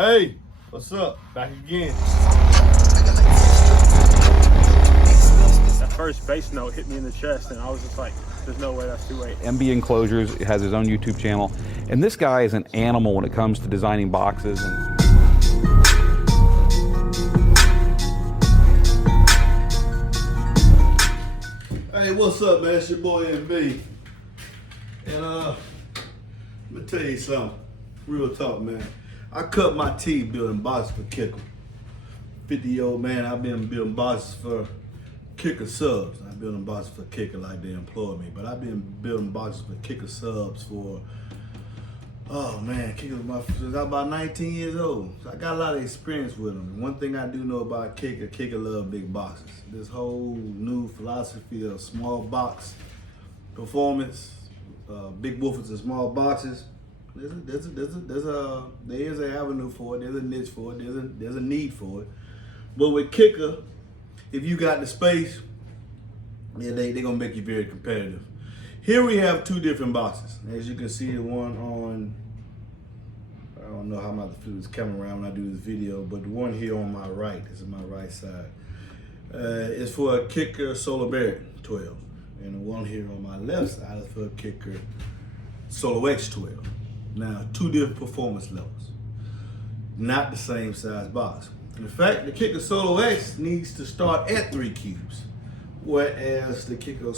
Hey, what's up? Back again. That first bass note hit me in the chest, and I was just like, there's no way that's too late. MBEnclosures has his own YouTube channel, and this guy is an animal when it comes to designing boxes. Hey, what's up, man? It's your boy MB. And let me tell you something. Real talk, man. I cut my teeth building boxes for KICKER. 50-year-old man, I've been building boxes for KICKER subs. I've been building boxes for KICKER like they employ me, but I've been building boxes for KICKER subs for, oh man, KICKER was since I was about 19 years old. So I got a lot of experience with them. One thing I do know about KICKER love big boxes. This whole new philosophy of small box performance, big woofers and small boxes. There is an avenue for it. There's a niche for it. There's a need for it. But with KICKER, if you got the space, yeah, they're gonna make you very competitive. Here we have two different boxes. As you can see, the one on, I don't know how I'm about to flip this camera around when I do this video, but the one here on my right, this is my right side, is for a KICKER Solobaric 12. And the one here on my left side is for a KICKER SoloX 12. Now, two different performance levels, not the same size box. In fact, the KICKER SoloX needs to start at 3 cubes, whereas the KICKER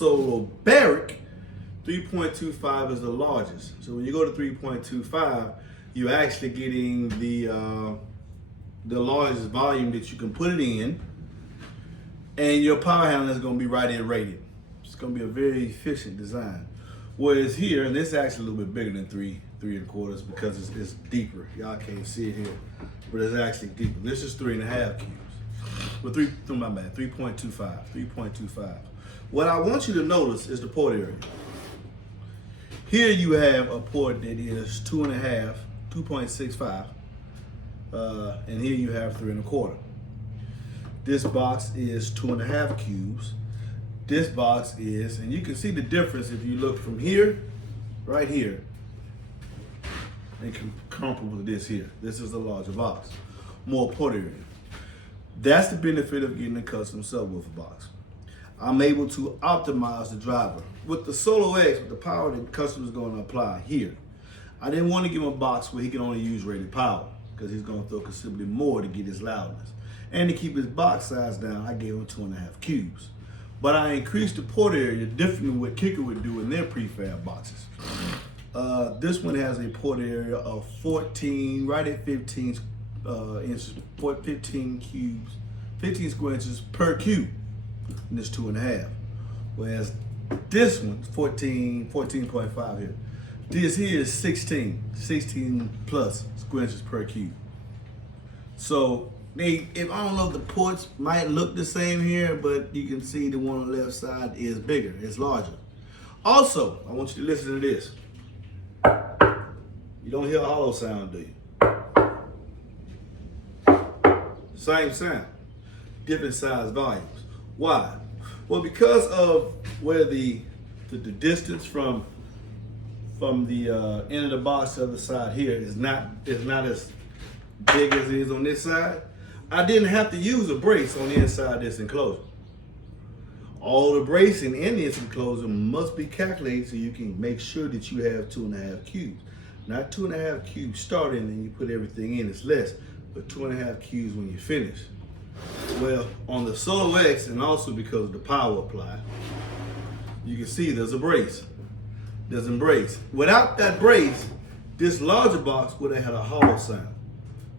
Solobaric 3.25 is the largest. So when you go to 3.25, you're actually getting the largest volume that you can put it in, and your power handling is going to be right in rated. It's going to be a very efficient design. Whereas here, and this is actually a little bit bigger than 3.75 because it's deeper. Y'all can't see it here, but it's actually deeper. This is 3.5 cubes. But 3.25. What I want you to notice is the port area. Here you have a port that is 2.65, and here you have 3.25. This box is 2.5 cubes. This box is, and you can see the difference if you look from here, right here, and comparable to this here. This is a larger box, more port area. That's the benefit of getting a custom subwoofer box. I'm able to optimize the driver. With the SoloX, with the power that the customer is going to apply here, I didn't want to give him a box where he can only use rated power because he's going to throw considerably more to get his loudness. And to keep his box size down, I gave him 2.5 cubes. But I increased the port area different than what KICKER would do in their prefab boxes. This one has a port area of 14, right at 15 inches, 15 cubes, 15 square inches per cube. And it's 2.5. Whereas this one, 14.5 here. This here is 16 plus square inches per cube. So if I don't know if the ports might look the same here, but you can see the one on the left side is bigger, it's larger. Also, I want you to listen to this. You don't hear a hollow sound, do you? Same sound, different size volumes. Why? Well, because of where the distance from the end of the box to the other side here is not as big as it is on this side. I didn't have to use a brace on the inside of this enclosure. All the bracing in this enclosure must be calculated so you can make sure that you have 2.5 cubes. Not 2.5 cubes starting and you put everything in, it's less, but 2.5 cubes when you finish. Well, on the SoloX, and also because of the power apply, you can see there's a brace. There's a brace. Without that brace, this larger box would have had a hollow sound.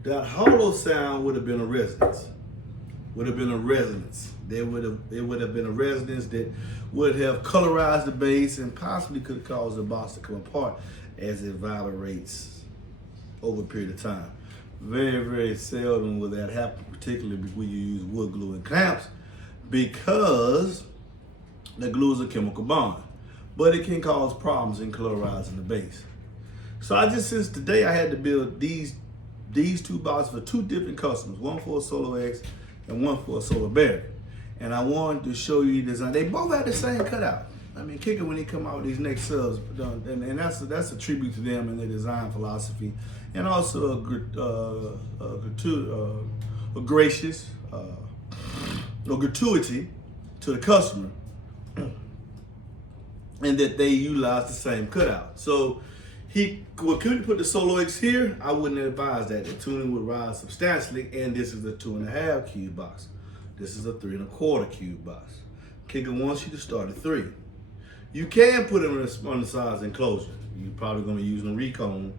That hollow sound would have been a resonance. It would have been a resonance that would have colorized the bass and possibly could have caused the box to come apart as it vibrates over a period of time. Very, very seldom will that happen, particularly when you use wood glue and clamps, because the glue is a chemical bond. But it can cause problems in colorizing the bass. So since today I had to build these two boxes for two different customers, one for a SoloX and one for a Solobaric. And I wanted to show you design. They both have the same cutout. I mean, KICKER, when they come out with these next subs, and that's a tribute to them and their design philosophy and also a gracious or gratuity to the customer, and that they utilize the same cutout. So couldn't put the SoloX here, I wouldn't advise that. The tuning would rise substantially, and this is a 2.5 cube box. This is a 3 1/4 cube box. Kicker wants you to start at 3. You can put them on the size enclosure. You're probably gonna be using a recone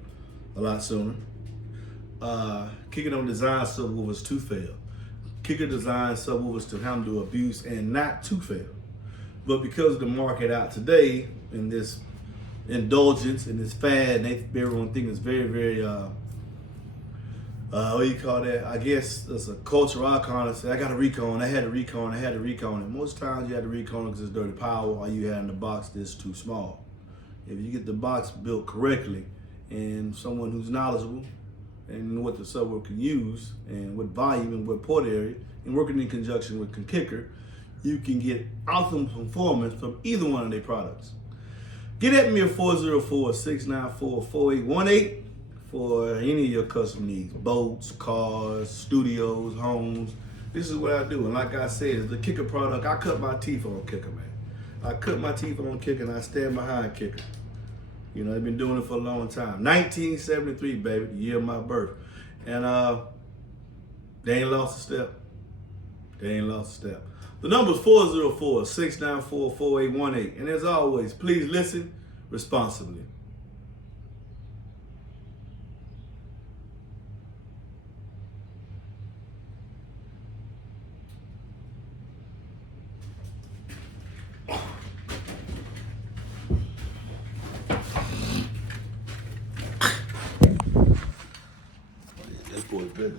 a lot sooner. Kicker don't design subwoofers to fail. Kicker designs subwoofers to handle abuse and not to fail. But because of the market out today, in this indulgence and this fad, and everyone thinks it's very, very, what do you call that? I guess it's a cultural icon that say, I got a recone, I had a recone, I had a recone. And most times you had to recone because it's dirty power, or you had in the box that's too small. If you get the box built correctly, and someone who's knowledgeable and what the subwoofer can use, and what volume and what port area, and working in conjunction with KICKER, you can get awesome performance from either one of their products. Get at me at 404-694-4818 for any of your custom needs. Boats, cars, studios, homes. This is what I do. And like I said, the KICKER product, I cut my teeth on KICKER, man. I cut my teeth on KICKER, and I stand behind KICKER. You know, I've been doing it for a long time. 1973, baby, the year of my birth. And they ain't lost a step. They ain't lost a step. The number is 404-694-4818. And as always, please listen responsibly. This boy's bigger.